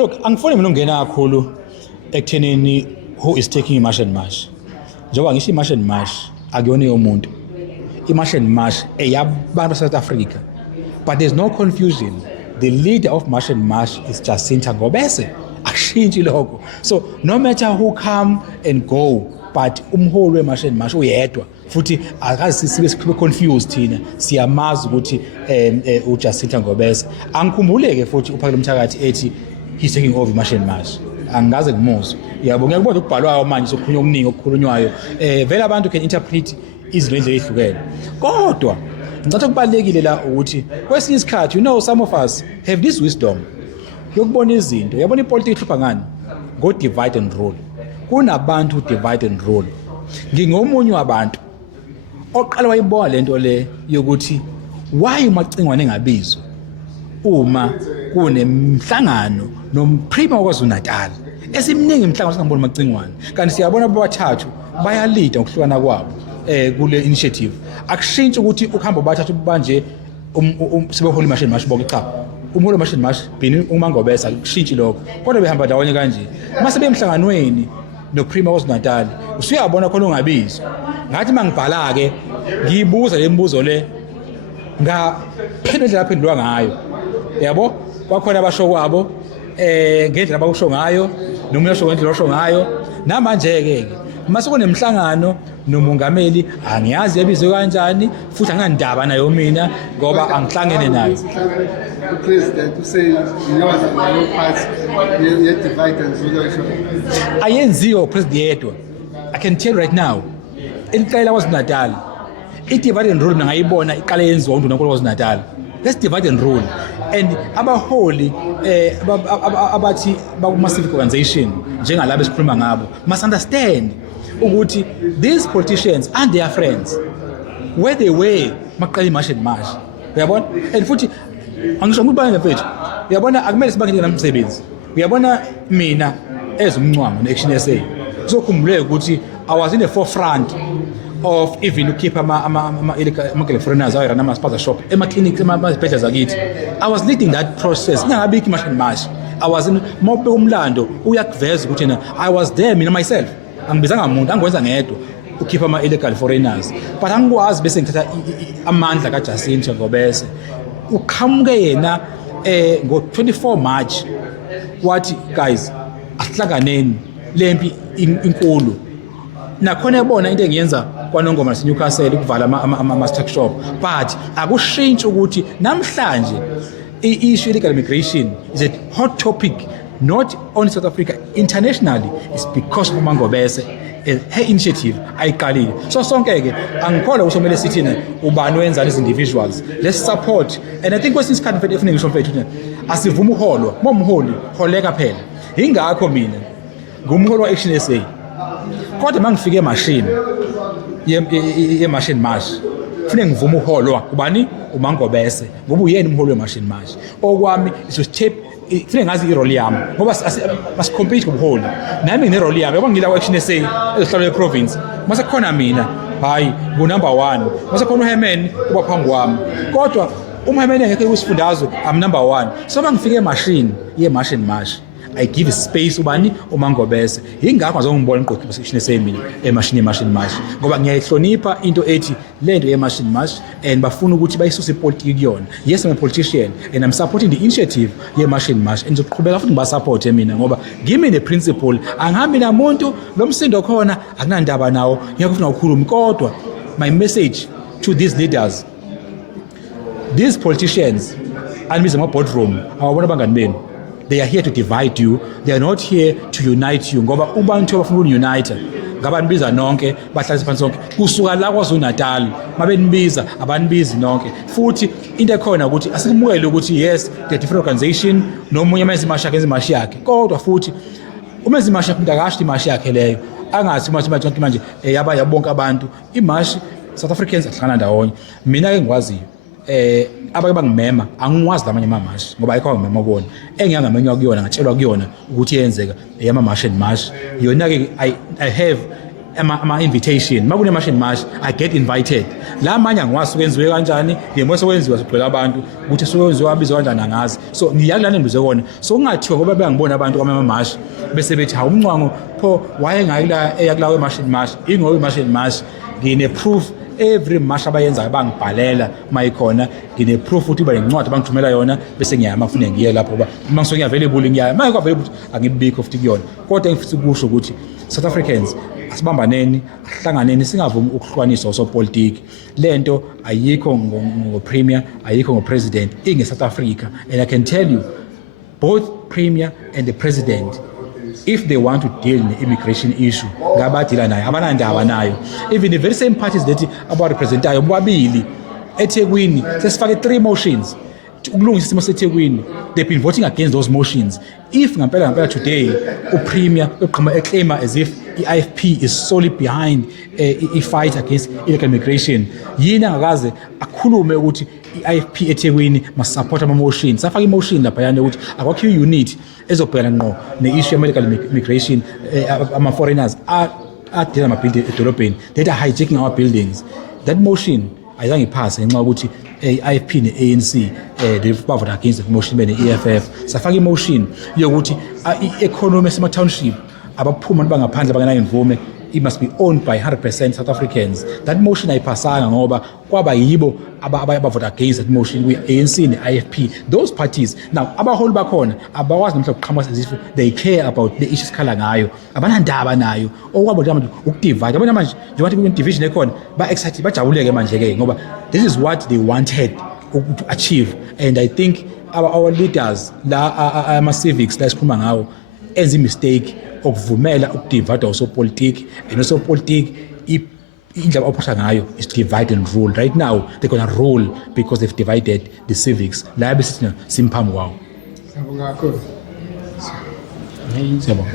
Look, angifuni mina ungena kakhulu ekuthenini who is taking i-march and march. Njengoba ngisho i-march and march akuyona yomuntu. I-march and march eyabantu South Africa. But there's no confusion. The leader of march and march is Jacinta Ngobese. Akushintshi lokho. So no matter who come and go, but umholi we-march and march uyedwa. Futhi akazi sibe confused thina. Siyamazi ukuthi uJacinta Ngobese. Angikhumbuleke futhi uphakela umthakathi ethi he's taking over i-march and march. Angaze ngimuzwe. Yabo ngiyakubona ukubhalwayo manje sokhulunywa okuningi okukhulunywayo. Vele abantu can interpret izinto ngendlela ehlukene. Kodwa ngicatha kubalekile la ukuthi kwesinye isikhathi some of us have this wisdom yokubona izinto. Yabona ipolitiki ihlupha ngani? Go divide and rule. Kunabantu divide and rule. Ngingomunye wabantu oqala wayibona lento le yokuthi why umacingwane engabizwa uma kunemhlangano nomprima waKwaZulu-Natal esimningi imhlangano singaboni macingwane kanti siyabona abathathu bayalida ukuhlukana kwabo kule initiative akushintshi ukuthi ukuhamba bathathu banje sebeholi march and march bonke cha umholi march and march bini uMangobese akushintshi lokho kodwa behamba ndawonye kanje mase bemhlanganweni noprima waKwaZulu-Natal usuyabona khona ungabizwa ngathi mangibhala ke ngiyibuza le mibuzo le ngaphendula laphendulwa ngayo yabo kwakhona abasho kwabo ngendlela abakusho ngayo nomunye osho ngendlela osho ngayo namanje ke mase kunemhlangano nomongameli angiyazi yabizwe kanjani futhi anginandaba nayo mina ngoba angihlangene nayo president to say your party you divide and rule ayenziwe president yedwa I can tell right now iqala kwaZulu-Natal i-divide and rule mina ngayibona iqala yenziwa uNduna kwaZulu-Natal. Let's divide and rule. And abaholi abathi ba-massive organization njengalabo esikhuluma ngabo must understand ukuthi these politicians and their friends where they were maqala i-march and march. Uyabona? And futhi angisho ngibane mfethu. Uyabona akumele sibangele namsebenzi. Uyabona mina ezumncwango ne-Action SA. Sokhumbuleke ukuthi I was in the forefront of even to keep ama foreigners out and ama-spaza shop ema-clinics ema-zibhedlela zakithi. I was leading that process ngingabiki i-march and march. I was in mawube umlando uyakuveza ukuthi I was there mina myself angibizanga umuntu angikwenza ngedwa ukhipha ama-illegal foreigners but angikwazi bese ngithatha amandla kaJacinta Ngobese uqhamuke yena ngo-24 March wathi guys asihlanganeni lempi inkulu nakhona yabona into engiyenza kwaNongoma naseNewcastle ukuvala ama-stock shop but akushintshi ukuthi namhlanje i-issue illegal immigration is a hot topic not only South Africa internationally. It's because of uMangobese her initiative ayiqalile so sonke ke angikholwa ukuthi kumele sithi ubani wenza lezi individuals let's support and I think kwesinye isikhathi mfethu efuneka ngisho mfethu asivuma uholwa momholi holeka phela ingakho mina ngumholi wa-Action SA kodwa mangifike emashini ye-march and march kufanele ngivume uholwa ubani uMangobese ngoba uyena umholi we-march and march okwami kufanele ngazi irole yami ngoba masikompete kubuholi nami nginerole yami ngoba ngila ku-Action SA ezihlalo ye-province mase khona mina hayi ngu-number 1 mase khona uHerman uba phambi kwami kodwa uHerman engekho kusifundazwe I'm number 1 so mangifike emashini ye-march and march I give space ubani uMangobese ingakho ngizongibona iqoqi base-Action SA mina emashini ye-march and march ngoba ngiyayihlonipha into ethi lento ye-march and march and bafuna ukuthi bayisuse ipolitiki kuyona yes I'm a politician and I'm supporting the initiative ye-march and march and ngizoqhubeka futhi ngibasupport mina ngoba kimi ne principle angihambi namuntu lo msindo khona akunandaba nawo ngiyakufuna ukukhuluma kodwa my message to these leaders these politicians animize ama-boardroom awabona abangani benu. They are here to divide you. They are not here to unite you. Ngoba ubantu abafuna ukununite ngabanibiza nonke bahlalise phansi sonke kusuka la kwaZulu-Natal mabenibiza abanibizi nonke futhi into ekhona ukuthi asikumukele ukuthi yes the different organization nomunye amenza imashi yakhe enza imashi yakhe kodwa futhi umenza imashi yakhe akasho imashi yakhe leyo angathi manje yabonke abantu imashi South Africans ahlangana ndawonye mina ke ngikwaziyo abake bangimema angikwazi lamanye amamashi ngoba ayikho ngimema kubona engiyangamenywa kuyona ngatshelwa kuyona ukuthi yenzeka yama march and march yona ke I have ama-invitation uma kune-march and march I get invited la manye angiwazi kwenziwe kanjani ngemoya sokwenziwa sigcwele abantu ukuthi sokwenziwa abizwa kanjani angazi so ngiyazi lana ngibizwe kona so kungathiwa ngoba bengibona abantu kwama-march bese bethi hawu umncwango pho wayengayila eyakulawo e-march and march ingoba i-march and march ngine-proof every march abayenzayo bangibhalela mayikhona ngine-proof ukuthi iba nencwadi abangithumela yona bese ngiyama fune ngiye lapho ba uma ngisuke ngiavailable ngiyaya uma ngikho-available ukuthi angibikho futhi kuyona kodwa engifisa ukusho ukuthi South Africans asibambaneni asihlanganeni singavumi ukuhlukaniswa osopolitiki lento ayikho ngo-premier ayikho ngo-president inge-South Africa and I can tell you both premier and the president if they want to deal ne-immigration issue ngabadila nayo abanandaba nayo even the very same parties that abarepresentayo bobabili eThekwini sesifake 3 motions ukulungisa isimo seThekwini they've been voting against those motions if ngampela today upremier uqhama eclaim as if i-IFP is solely behind a fight against illegal immigration yini angakaze akhulume ukuthi i-IFP eThekwini must support ama-motion safaka i-motion lapha yana ukuthi akwakho i-unit ezobhekana ngqo ne-issue ya-illegal immigration ama-foreigners adela ama-building edolobheni that are hijacking our buildings that motion ayizange iphase ngenxa ukuthi i-IFP ne-ANC bavota against that motion bene-EFF safaka i-motion yokuthi i-economy esema-township abaphuma bangaphandle bangenayo imvume it must be owned by 100% South Africans that motion ayiphasanga ngoba kwaba yibo abavota against that motion kwi-ANC ne-IFP those parties now abaholi bakhona abakwazi namhla ukuqhamuka as if they care about the issues khala ngayo abanandaba nayo okwabo nje manje ukudivide abona manje njengoba kwi-division ekhona ba-excited bajabuleke manje-ke ngoba this is what they wanted to achieve and I think our leaders la ama-civics la esikhuluma ngawo enza i-mistake okuvumela ukudivide osopolitiki and osopolitiki indlela ophatha ngayo is divide and rule right now they're gonna rule because they've divided the civics la besithina simphambi kwawo Siyabonga kakhulu. Siyabonga.